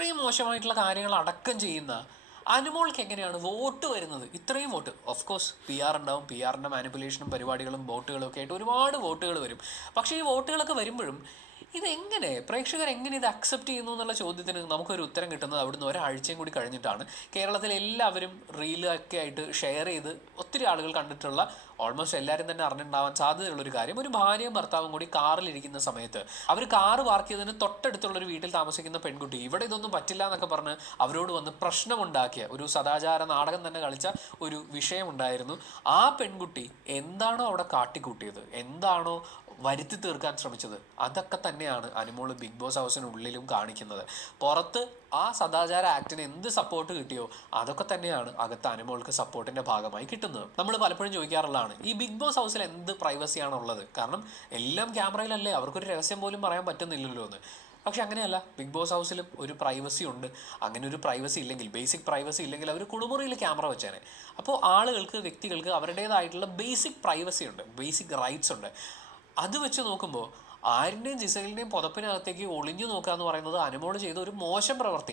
ഇത്രയും മോശമായിട്ടുള്ള കാര്യങ്ങൾ അടക്കം ചെയ്യുന്ന അനുമോൾക്ക് എങ്ങനെയാണ് വോട്ട് വരുന്നത്? ഇത്രയും vote, of course P R ഉണ്ടാവും, പി ആറിൻ്റെ മാനിപ്പുലേഷനും പരിപാടികളും വോട്ടുകളും ഒക്കെ ആയിട്ട് ഒരുപാട് വോട്ടുകൾ വരും. പക്ഷേ ഈ വോട്ടുകളൊക്കെ വരുമ്പോഴും ഇതെങ്ങനെ പ്രേക്ഷകർ എങ്ങനെ ഇത് അക്സെപ്റ്റ് ചെയ്യുന്നു എന്നുള്ള ചോദ്യത്തിന് നമുക്കൊരു ഉത്തരം കിട്ടുന്നത് അവിടുന്ന് ഒരാഴ്ചയും കൂടി കഴിഞ്ഞിട്ടാണ്. കേരളത്തിൽ എല്ലാവരും റീലൊക്കെ ആയിട്ട് ഷെയർ ചെയ്ത് ഒത്തിരി ആളുകൾ കണ്ടിട്ടുള്ള, ഓൾമോസ്റ്റ് എല്ലാവരും തന്നെ അറിഞ്ഞിട്ടുണ്ടാവാൻ സാധ്യതയുള്ളൊരു കാര്യം, ഒരു ഭാര്യയും ഭർത്താവും കൂടി കാറിലിരിക്കുന്ന സമയത്ത് അവർ കാറ് പാർക്ക് ചെയ്തതിന് തൊട്ടടുത്തുള്ളൊരു വീട്ടിൽ താമസിക്കുന്ന പെൺകുട്ടി ഇവിടെ ഇതൊന്നും പറ്റില്ല എന്നൊക്കെ പറഞ്ഞ് അവരോട് വന്ന് പ്രശ്നമുണ്ടാക്കിയ ഒരു സദാചാര നാടകം തന്നെ കളിച്ച ഒരു വിഷയമുണ്ടായിരുന്നു. ആ പെൺകുട്ടി എന്താണോ അവിടെ കാട്ടിക്കൂട്ടിയത്, എന്താണോ വരുത്തി തീർക്കാൻ ശ്രമിച്ചത്, അതൊക്കെ തന്നെയാണ് അനുമോൾ ബിഗ് ബോസ് ഹൗസിനുള്ളിലും കാണിക്കുന്നത്. പുറത്ത് ആ സദാചാര ആക്ടിന് എന്ത് സപ്പോർട്ട് കിട്ടിയോ അതൊക്കെ തന്നെയാണ് അകത്ത് അനുമോൾക്ക് സപ്പോർട്ടിൻ്റെ ഭാഗമായി കിട്ടുന്നത്. നമ്മൾ പലപ്പോഴും ചോദിക്കാറുള്ളതാണ്, ഈ ബിഗ് ബോസ് ഹൗസിൽ എന്ത് പ്രൈവസിയാണുള്ളത്? കാരണം എല്ലാം ക്യാമറയിലല്ലേ, അവർക്കൊരു രഹസ്യം പോലും പറയാൻ പറ്റുന്നില്ലല്ലോ എന്ന്. പക്ഷെ അങ്ങനെയല്ല, ബിഗ് ബോസ് ഹൗസിലും ഒരു പ്രൈവസി ഉണ്ട്. അങ്ങനെ ഒരു പ്രൈവസി ഇല്ലെങ്കിൽ, ബേസിക് പ്രൈവസി ഇല്ലെങ്കിൽ അവർ കുളിമുറിയിൽ ക്യാമറ വെച്ചേനെ. അപ്പോൾ ആളുകൾക്ക്, വ്യക്തികൾക്ക് അവരുടേതായിട്ടുള്ള ബേസിക് പ്രൈവസി ഉണ്ട്, ബേസിക് റൈറ്റ്സ് ഉണ്ട്. അത് വെച്ച് നോക്കുമ്പോൾ ആരിൻ്റെയും ജിസേലിൻ്റെയും പുതപ്പിനകത്തേക്ക് ഒളിഞ്ഞു നോക്കുക എന്ന് പറയുന്നത് അനുമോൾ ചെയ്ത ഒരു മോശം പ്രവൃത്തി.